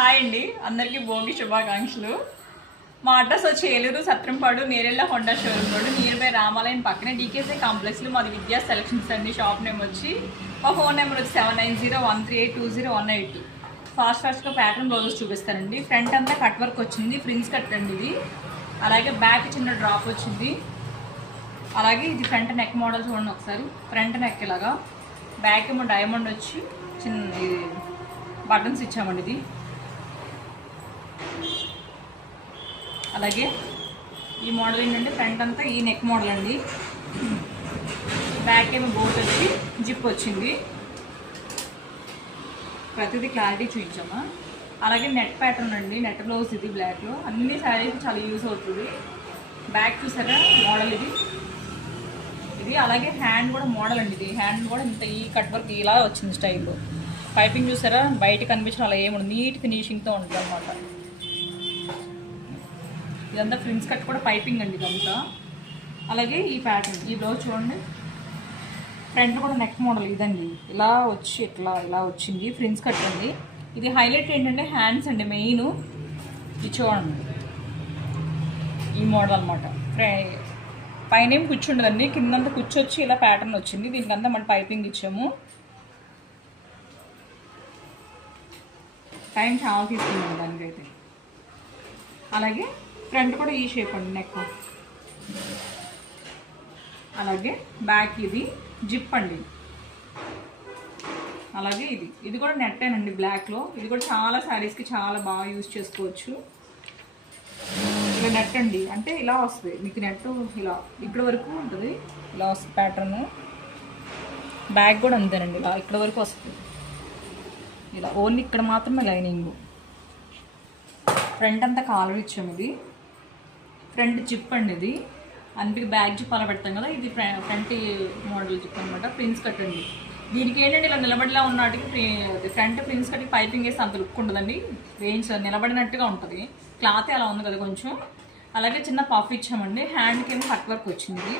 Hi అండి, అందరికీ భోగి శుభాకాంక్షలు. మా అడ్రస్ వచ్చి Eluru Satrampadu Nerella Honda showroom road near by రామాలయం పక్కనే డీకేసీ కాంప్లెక్స్లో మాది విద్యా సెలక్షన్స్ అండి. షాప్ నేమ్ వచ్చి మా ఫోన్ నెంబర్ వచ్చి 7901382018. ఫాస్ట్గా ప్యాటర్న్ బ్లౌజెస్ చూపిస్తానండి. ఫ్రంట్ అంతా కట్ వర్క్ వచ్చింది, ఫ్రిన్స్ కట్ అండి ఇది. అలాగే బ్యాక్ చిన్న డ్రాప్ వచ్చింది. అలాగే ఇది ఫ్రంట్ నెక్ మోడల్ చూడండి ఒకసారి. ఫ్రంట్ నెక్ ఇలాగా, బ్యాక్ ఏమో డైమండ్ వచ్చి చిన్న ఇది బటన్స్ ఇచ్చామండి ఇది. అలాగే ఈ మోడల్ ఏంటంటే ఫ్రంట్ అంతా ఈ నెక్ మోడల్ అండి. బ్యాక్ ఏమో బోట్ వచ్చి జిప్ వచ్చింది. ప్రతిదీ క్లారిటీ చూపించామా. అలాగే నెట్ ప్యాటర్న్ అండి, నెట్ బ్లౌజ్ ఇది బ్లాక్లో. అన్ని శారీస్ చాలా యూజ్ అవుతుంది. బ్యాక్ చూసారా మోడల్ ఇది. అలాగే హ్యాండ్ కూడా మోడల్ అండి. ఇది హ్యాండ్ కూడా ఇంత ఈ కట్ వర్క్ ఇలా వచ్చింది స్టైల్లో. పైపింగ్ చూసారా, బయట కనిపించిన అలా ఏముంది, నీట్ ఫినిషింగ్తో ఉంటుంది అనమాట. ఇదంతా ఫ్రిన్స్ కట్ కూడా పైపింగ్ అండి ఇదంతా. అలాగే ఈ ప్యాటర్న్, ఈ బ్లౌజ్ చూడండి. ఫ్రంట్ కూడా నెక్ మోడల్ ఇదండి, ఇలా వచ్చి ఇలా వచ్చింది ఫ్రిన్స్ కట్ అండి. ఇది హైలైట్ ఏంటంటే హ్యాండ్స్ అండి మెయిన్. ఇది చూడండి ఈ మోడల్ అనమాట. పైన ఏం కూర్చుండదండి, కిందంతా కూర్చొచ్చి ఇలా ప్యాటర్న్ వచ్చింది. దీనికంతా మనం పైపింగ్ ఇచ్చాము. టైం చాలా తీసుకున్నాం దానికైతే. అలాగే ఫ్రంట్ కూడా ఈ షేప్ అండి నెక్. అలాగే బ్యాక్ ఇది జిప్ అండి. అలాగే ఇది కూడా నెట్టేనండి బ్లాక్లో. ఇది కూడా చాలా శారీస్కి చాలా బాగా యూజ్ చేసుకోవచ్చు. ఇలా నెట్ అండి, అంటే ఇలా వస్తుంది మీకు నెట్, ఇలా ఇక్కడ వరకు ఉంటుంది, ఇలా వస్తుంది ప్యాటర్ను. బ్యాక్ కూడా అంతేనండి, ఇలా ఇక్కడ వరకు వస్తుంది. ఇలా ఓన్లీ ఇక్కడ మాత్రమే లైనింగ్. ఫ్రంట్ అంతా కాలర్ ఇచ్చాము. ఇది ఫ్రంట్ జిప్ అండి. ఇది అందుకే బ్యాక్ జిప్ అలా పెడతాం కదా, ఇది ఫ్రంట్ మోడల్ జిప్ అనమాట. ప్రిన్స్ కట్ అండి. దీనికి ఏంటంటే ఇలా నిలబడిలా ఉన్నట్టుకి ఫ్రంట్ ప్రిన్స్ కట్కి పైపింగ్ వేసి అంత లుక్ ఉండదండి. రేంజ్ నిలబడినట్టుగా ఉంటుంది. క్లాత్ అలా ఉంది కదా కొంచెం. అలాగే చిన్న పఫ్ ఇచ్చామండి. హ్యాండ్కి ఏమో కట్ వర్క్ వచ్చింది.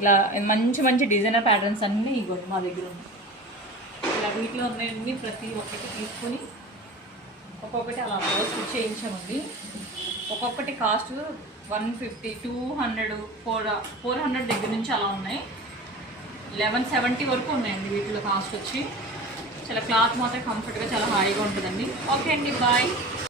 ఇలా మంచి మంచి డిజైనర్ ప్యాటర్న్స్ అన్నీ ఇవ్వండి మా దగ్గర ఉన్నాయి. ఇలా వీటిలో ఉన్నాయన్నీ ప్రతి ఒక్కటి తీసుకొని ఒక్కొక్కటి అలా బ్లౌజ్ చేయించామండి. ఒక్కొక్కటి కాస్ట్ 150, 200, 400 దగ్గర నుంచి అలా ఉన్నాయి. 1170 వరకు ఉన్నాయండి వీటిలో కాస్ట్ వచ్చి. చాలా క్లాత్ మాత్రం కంఫర్ట్గా చాలా హాయిగా ఉంటుందండి. ఓకే అండి, బాయ్.